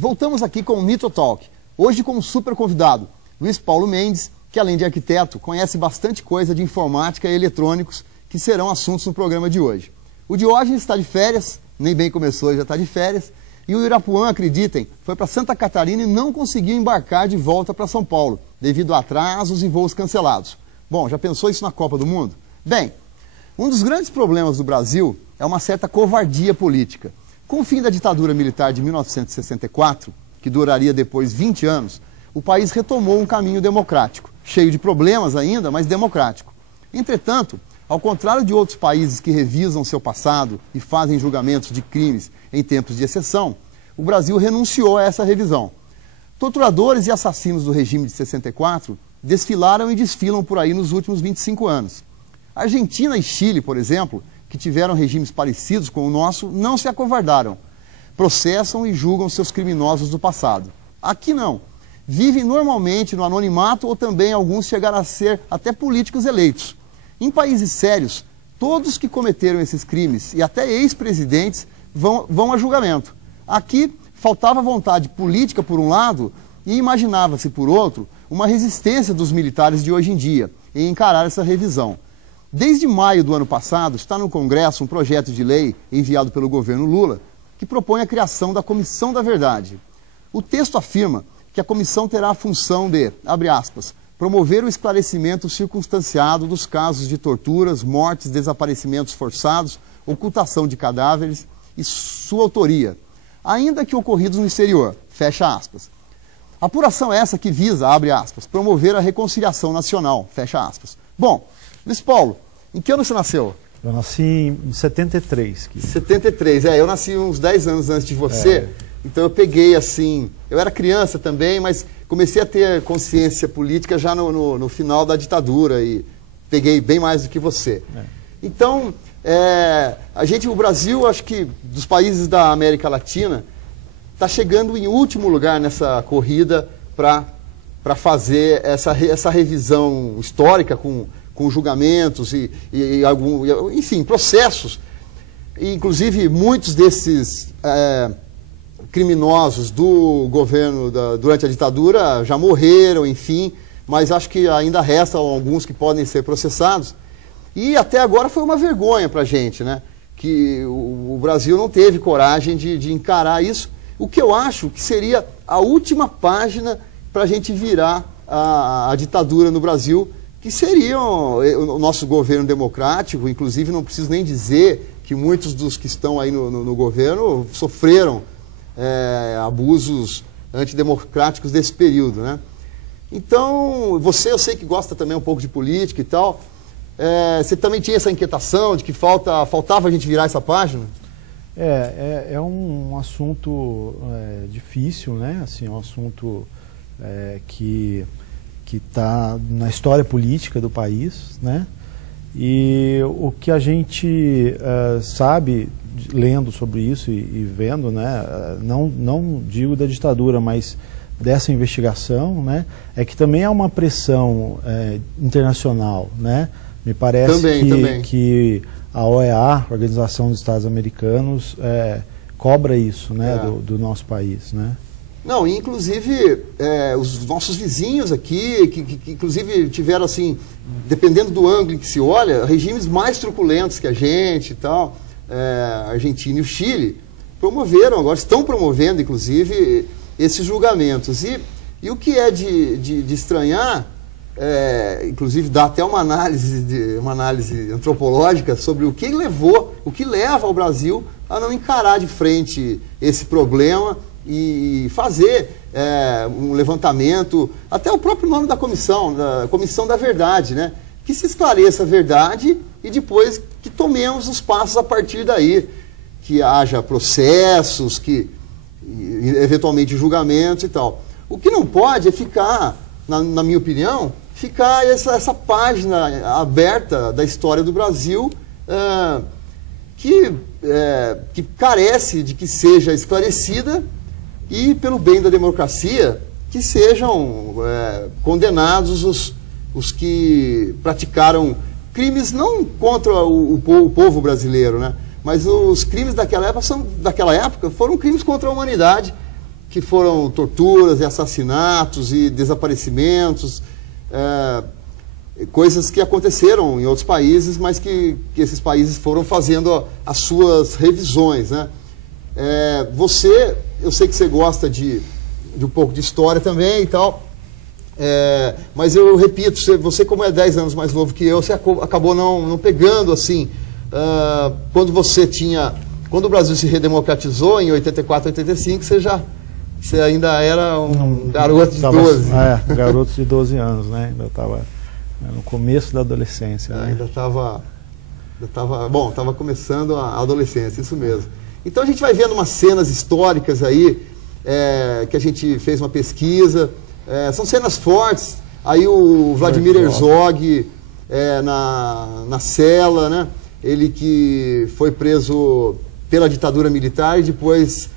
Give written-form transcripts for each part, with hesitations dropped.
Voltamos aqui com o Nitro Talk, hoje com um super convidado, Luiz Paulo Mendes, que além de arquiteto, conhece bastante coisa de informática e eletrônicos, que serão assuntos no programa de hoje. O Diógenes está de férias, nem bem começou, já está de férias, e o Irapuã, acreditem, foi para Santa Catarina e não conseguiu embarcar de volta para São Paulo, devido a atrasos e voos cancelados. Bom, já pensou isso na Copa do Mundo? Bem, um dos grandes problemas do Brasil é uma certa covardia política. Com o fim da ditadura militar de 1964, que duraria depois 20 anos, o país retomou um caminho democrático, cheio de problemas ainda, mas democrático. Entretanto, ao contrário de outros países que revisam seu passado e fazem julgamentos de crimes em tempos de exceção, o Brasil renunciou a essa revisão. Torturadores e assassinos do regime de 64 desfilaram e desfilam por aí nos últimos 25 anos. Argentina e Chile, por exemplo, que tiveram regimes parecidos com o nosso, não se acovardaram. Processam e julgam seus criminosos do passado. Aqui não. Vivem normalmente no anonimato ou também alguns chegaram a ser até políticos eleitos. Em países sérios, todos que cometeram esses crimes e até ex-presidentes vão a julgamento. Aqui faltava vontade política por um lado e imaginava-se por outro uma resistência dos militares de hoje em dia em encarar essa revisão. Desde maio do ano passado, está no Congresso um projeto de lei enviado pelo governo Lula que propõe a criação da Comissão da Verdade. O texto afirma que a comissão terá a função de, abre aspas, promover o esclarecimento circunstanciado dos casos de torturas, mortes, desaparecimentos forçados, ocultação de cadáveres e sua autoria, ainda que ocorridos no exterior, fecha aspas. Apuração essa que visa, abre aspas, promover a reconciliação nacional, fecha aspas. Bom, Luiz Paulo, em que ano você nasceu? Eu nasci em 73. 73, eu nasci uns 10 anos antes de você, então eu peguei assim, eu era criança também, mas comecei a ter consciência política já no final da ditadura e peguei bem mais do que você. Então, o Brasil, acho que dos países da América Latina, está chegando em último lugar nessa corrida para fazer essa revisão histórica com julgamentos enfim, processos. E, inclusive, muitos desses criminosos do governo durante a ditadura já morreram, enfim, mas acho que ainda restam alguns que podem ser processados. E até agora foi uma vergonha para a gente, né? Que o Brasil não teve coragem de encarar isso, o que eu acho que seria a última página para a gente virar a ditadura no Brasil, que seria o nosso governo democrático. Inclusive, não preciso nem dizer que muitos dos que estão aí no governo sofreram abusos antidemocráticos desse período, né? Então, eu sei que gosta também um pouco de política e tal, você também tinha essa inquietação de que faltava a gente virar essa página? É um assunto difícil, né? Assim, é um assunto que está na história política do país, né? E o que a gente sabe, lendo sobre isso e vendo, né? Não digo da ditadura, mas dessa investigação, né? É que também há uma pressão internacional, né? Me parece que a OEA, a Organização dos Estados Americanos, cobra isso, né? Do nosso país, né? Não, e inclusive os nossos vizinhos aqui, que inclusive tiveram assim, dependendo do ângulo em que se olha, regimes mais truculentos que a gente e tal, a Argentina e o Chile, agora estão promovendo inclusive esses julgamentos. E o que é de estranhar, inclusive dá até uma análise antropológica sobre o que leva o Brasil a não encarar de frente esse problema e fazer um levantamento, até o próprio nome da Comissão da Verdade, né? Que se esclareça a verdade e depois que tomemos os passos a partir daí, que haja processos, eventualmente julgamentos e tal. O que não pode é ficar, na minha opinião, essa página aberta da história do Brasil que carece de que seja esclarecida e, pelo bem da democracia, que sejam condenados os que praticaram crimes não contra o povo brasileiro, né? Mas os crimes daquela época foram crimes contra a humanidade que foram torturas e assassinatos e desaparecimentos, coisas que aconteceram em outros países, mas que esses países foram fazendo as suas revisões, né? Eu sei que você gosta de um pouco de história também e tal, mas eu repito, você como é 10 anos mais novo que eu, você acabou não pegando assim, quando o Brasil se redemocratizou em 84, 85, você ainda era um garoto de 12. Um garoto de 12 anos, né? Ainda estava no começo da adolescência. Né? Ainda estava começando a adolescência, isso mesmo. Então a gente vai vendo umas cenas históricas aí, que a gente fez uma pesquisa, são cenas fortes, aí o Vladimir Herzog na cela, né? Ele que foi preso pela ditadura militar e depois,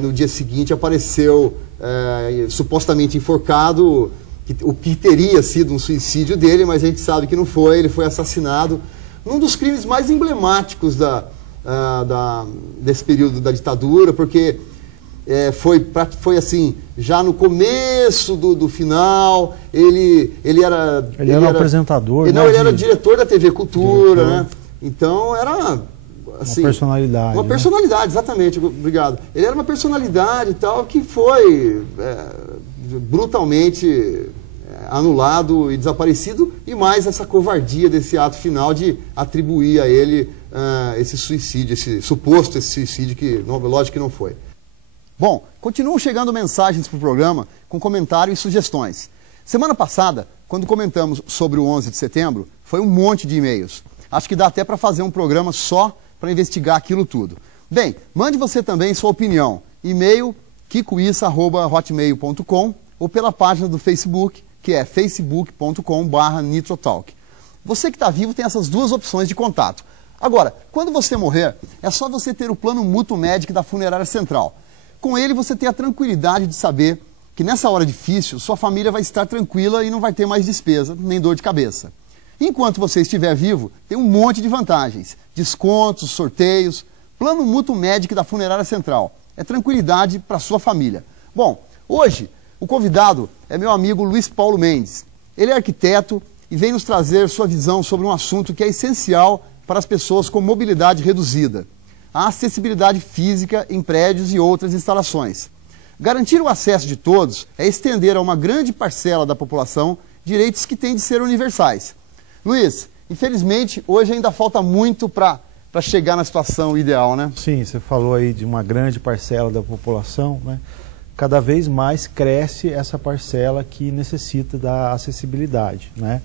no dia seguinte, apareceu supostamente enforcado, o que teria sido um suicídio dele, mas a gente sabe que não foi, ele foi assassinado num dos crimes mais emblemáticos desse período da ditadura, porque foi assim, já no começo do final, ele era um apresentador, ele era diretor da TV Cultura, né? Então era assim, uma personalidade. Uma personalidade, exatamente, obrigado. Ele era uma personalidade e tal que foi brutalmente anulado e desaparecido, e mais essa covardia desse ato final de atribuir a ele esse suicídio, esse suicídio, que lógico que não foi. Bom, continuam chegando mensagens para o programa com comentários e sugestões. Semana passada, quando comentamos sobre o 11 de setembro, foi um monte de e-mails. Acho que dá até para fazer um programa só para investigar aquilo tudo. Bem, mande você também sua opinião. E-mail kikuissa@hotmail.com ou pela página do Facebook, que é facebook.com/nitrotalk. Você que está vivo tem essas duas opções de contato. Agora, quando você morrer, é só você ter o plano mútuo médico da Funerária Central. Com ele você tem a tranquilidade de saber que nessa hora difícil sua família vai estar tranquila e não vai ter mais despesa, nem dor de cabeça. Enquanto você estiver vivo, tem um monte de vantagens, descontos, sorteios, plano mútuo médico da Funerária Central. É tranquilidade para sua família. Bom, hoje o convidado é meu amigo Luiz Paulo Mendes. Ele é arquiteto e vem nos trazer sua visão sobre um assunto que é essencial para as pessoas com mobilidade reduzida: a acessibilidade física em prédios e outras instalações. Garantir o acesso de todos é estender a uma grande parcela da população direitos que têm de ser universais. Luiz, infelizmente, hoje ainda falta muito para chegar na situação ideal, né? Sim, você falou aí de uma grande parcela da população, né? Cada vez mais cresce essa parcela que necessita da acessibilidade, né?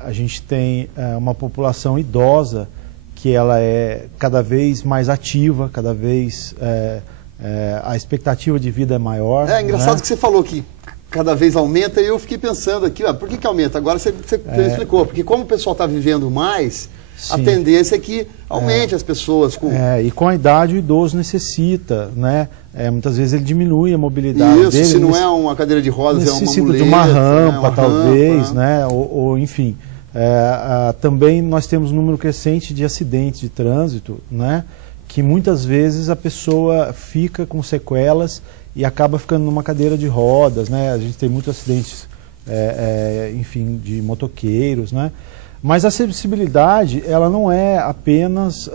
A gente tem uma população idosa que ela é cada vez mais ativa, cada vez a expectativa de vida é maior. É engraçado, né? Que você falou que cada vez aumenta, e eu fiquei pensando aqui, por que aumenta? Agora você explicou, porque como o pessoal está vivendo mais, sim, a tendência é que aumente as pessoas. E com a idade o idoso necessita, né? Muitas vezes ele diminui a mobilidade Isso, dele. Se não é uma cadeira de rodas, é uma muleta. Necessita de uma rampa, uma talvez, rampa, né? Ou enfim. Também nós temos um número crescente de acidentes de trânsito, né? Que muitas vezes a pessoa fica com sequelas e acaba ficando numa cadeira de rodas, né? A gente tem muitos acidentes, enfim, de motoqueiros, né? Mas a acessibilidade, ela não é apenas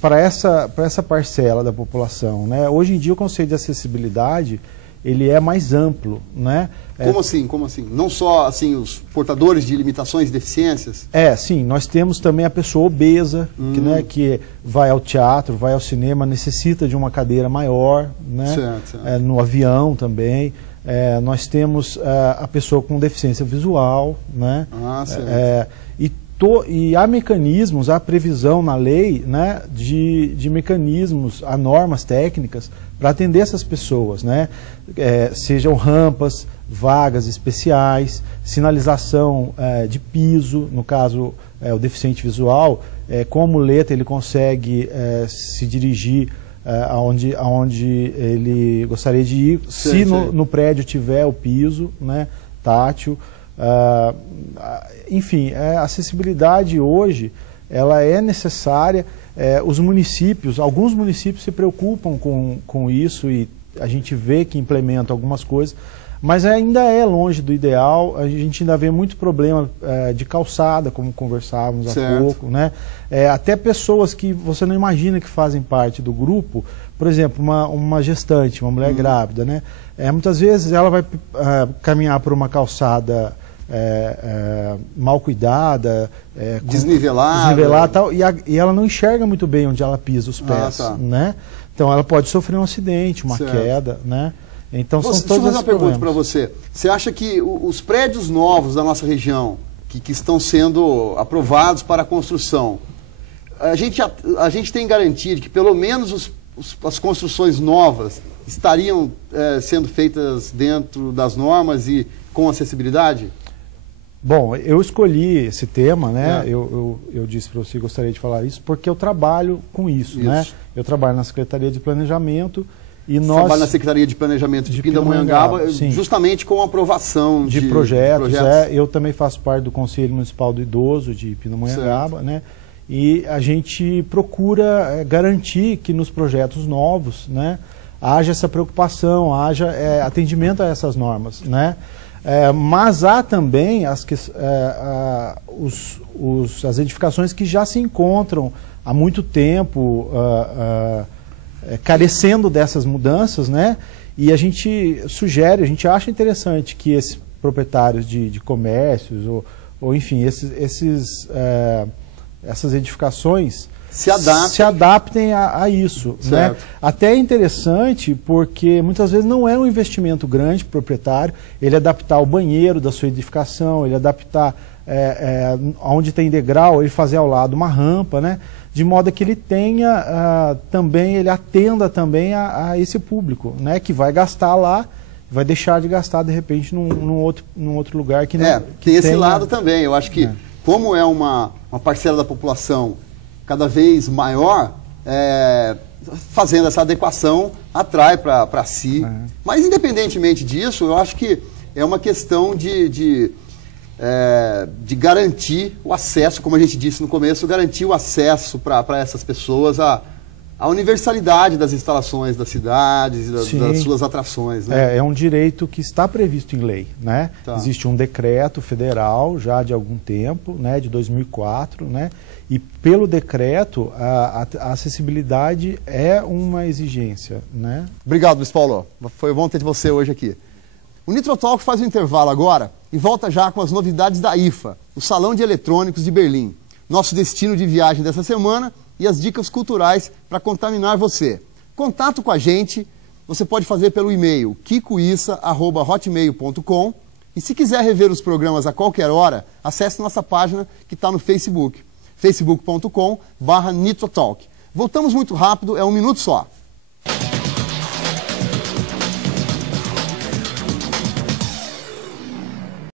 para essa parcela da população, né? Hoje em dia o conceito de acessibilidade, ele é mais amplo, né? Como assim? Não só assim, os portadores de limitações e deficiências? Sim, nós temos também a pessoa obesa, que vai ao teatro, vai ao cinema, necessita de uma cadeira maior, né? Certo. No avião também. Nós temos a pessoa com deficiência visual, né? Certo. E há mecanismos, há previsão na lei, né, de mecanismos, há normas técnicas para atender essas pessoas, né? Sejam rampas, vagas especiais, sinalização de piso, no caso o deficiente visual, com a muleta ele consegue se dirigir aonde ele gostaria de ir, se no prédio tiver o piso, né, tátil. Enfim, a acessibilidade hoje ela é necessária, os municípios, alguns municípios se preocupam com isso e a gente vê que implementam algumas coisas, mas ainda é longe do ideal. A gente ainda vê muito problema de calçada, como conversávamos há pouco, né? Até pessoas que você não imagina que fazem parte do grupo, por exemplo, uma gestante, uma mulher grávida, né? Muitas vezes ela vai caminhar por uma calçada mal cuidada, desnivelada tal, e ela não enxerga muito bem onde ela pisa os pés, né? Então ela pode sofrer um acidente, uma queda, né? Então, deixa eu fazer uma pergunta para você. Você acha que os prédios novos da nossa região, que estão sendo aprovados para a construção, a gente tem garantia de que pelo menos as construções novas estariam sendo feitas dentro das normas e com acessibilidade? Bom, eu escolhi esse tema, né? Eu disse para você que gostaria de falar isso porque eu trabalho com isso, né? Eu trabalho na Secretaria de Planejamento e nós... Trabalho na Secretaria de Planejamento de Pindamonhangaba, justamente com a aprovação de projetos. Eu também faço parte do Conselho Municipal do Idoso de Pindamonhangaba, né? E a gente procura garantir que nos projetos novos, né, haja essa preocupação, haja atendimento a essas normas, né? Mas há também as edificações que já se encontram há muito tempo carecendo dessas mudanças, né? E a gente sugere, a gente acha interessante que esses proprietários de comércios ou enfim, essas edificações se adaptem a isso, né? Até é interessante porque muitas vezes não é um investimento grande para o proprietário, ele adaptar o banheiro da sua edificação, ele adaptar onde tem degrau, ele fazer ao lado uma rampa, né? De modo que ele tenha também, ele atenda também a esse público, né? Que vai gastar lá, vai deixar de gastar de repente num outro lugar que não... tem esse lado também, eu acho que como é uma parcela da população cada vez maior, fazendo essa adequação, atrai para si. Mas, independentemente disso, eu acho que é uma questão de garantir o acesso, como a gente disse no começo, garantir o acesso para essas pessoas a universalidade das instalações das cidades e das suas atrações, né? É um direito que está previsto em lei, né? Existe um decreto federal já de algum tempo, né, de 2004, né? E pelo decreto a acessibilidade é uma exigência, né? Obrigado, Luiz Paulo. Foi bom ter você hoje aqui. O Nitrotalk faz um intervalo agora e volta já com as novidades da IFA, o Salão de Eletrônicos de Berlim. Nosso destino de viagem dessa semana e as dicas culturais para contaminar você. Contato com a gente, você pode fazer pelo e-mail kikoissa@hotmail.com e se quiser rever os programas a qualquer hora, acesse nossa página que está no Facebook, facebook.com/Nitrotalk. Voltamos muito rápido, é um minuto só.